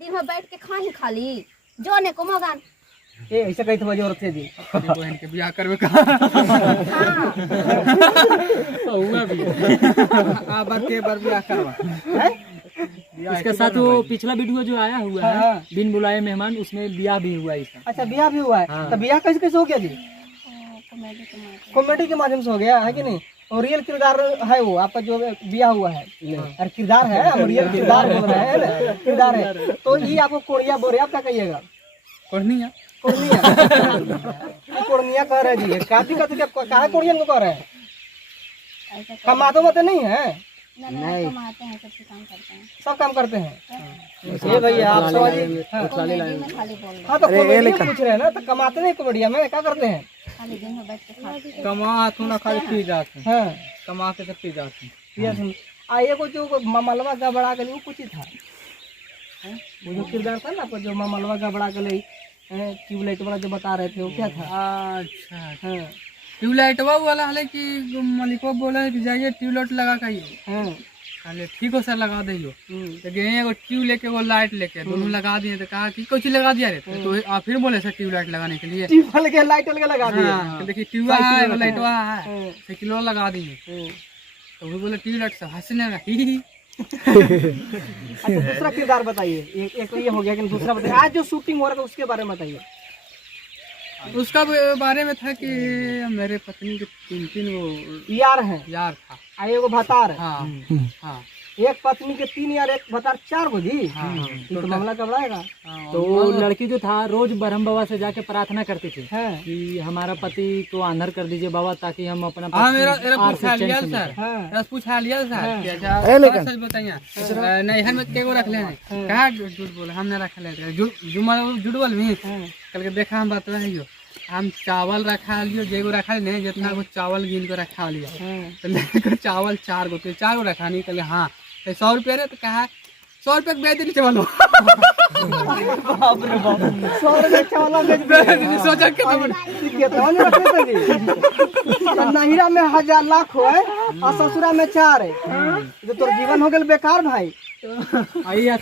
दिन में बैठ के खाही खाली जो ने को मगन ए ऐसा कही तो जरूरत है जी बहन के बियाह करवे का हां हुआ भी आ बार के बार बियाह करवा हैं इसके साथ वो पिछला वीडियो जो आया हुआ है हाँ। बिन बुलाए मेहमान, उसमें ब्याह भी हुआ इसका। अच्छा ब्याह भी हुआ है हाँ। तो ब्याह कैसे कैसे हो गया जी कॉमेडी के माध्यम कॉमेडी के माध्यम से हो गया है कि नहीं और रियल किरदार है वो आपका जो ब्याह हुआ है और किरदार है हम रियल किरदार बोल रहे हैं ना, किरदार है तो ये आपको कोरिया बोल रहे आप क्या कहिएगा कोर्निया कोर्निया कह रहे जी क्या दिक्कत है कहा कोरियन को कह रहे हैं ऐसा कमाते मत नहीं है नहीं कमाते हैं सब काम करते हैं सब काम करते हैं ये भैया आप समझिए हाँ कॉमेडी में खाली बोल रहे हाँ, तो कॉमेडी पूछ रहे हैं ना तो कमाते नहीं कॉमेडिया में क्या करते हैं खाली दिन में बैठ के खाते हैं कमा तू ना खाली पी जाते हाँ कमा के तो पी जाते ये सुन आइए को जो ममलवा गबड़ा के लिए वो कुछ ही था हैं? वो जो किरदार था ना आपको जो ममलवा गबड़ा के लिए ट्यूबलाइट वाला जो बता रहे थे वो क्या था अच्छा हाँ ट्यूबलाइट वाला है कि मालिको बोला है कि जाइए ट्यूबलाइट लगा के आइए हाँ कहले ठीक हो सर लगा दियो तो गए एगो ट्यूब लेके वो लाइट लेके दोनों लगा दिए तो कहा कि कुछ लगा दिया रे तो आप फिर बोले सर ट्यूबलाइट लगाने के लिए ट्यूब के लाइट लगा दिए हाँ, तो देखिए ट्यूब है लाइट है हाँ, साइकिल लगा दिए हाँ। तो वो बोले ट्यूबलाइट से हंसने लगा अच्छा दूसरा किरदार बताइए एक ये हो गया कि दूसरा बताइए आज जो शूटिंग हो रहा था उसके बारे में बताइए उसका बारे में था कि मेरे पत्नी के तीन वो यार हैं यार था आइए वो भतार है हाँ हाँ एक पत्नी के 3 यार एक भतार 4 गो जी हाँ ये तो मामला घबराएगा हाँ, तो वो लड़की जो था रोज ब्रह्म बाबा से जाके प्रार्थना करती थी हाँ कि हमारा पति को आंधर कर दीजिए बाबा ताकि हम अपना हाँ मेरा आर से पूछा चैन लिया से सर मिले। हाँ मेरा पूछा लिया सर कि अच्छा सच बताइए नहीं हम के गो रख ले कहा झूठ बोले हमने रख ले झूठ बोल भी कल के देखा हम बता रही हो हम चावल रखा लियो जेगो रखा नहीं जितना को चावल गिन को रखा लिया तो लेकर चावल 4 गो तो 4 गो रखा नहीं कल हाँ 100 रुपये रे तो कहा 100 रुपये बेच दी चावल बाप रे बाप 100 रुपए चावल बेच सोचा के कितना ने रखे थे जी तो नहिरा में 1000 लाख हो है और ससुरा में 4 है जो तोर जीवन हो गेल बेकार भाई आइए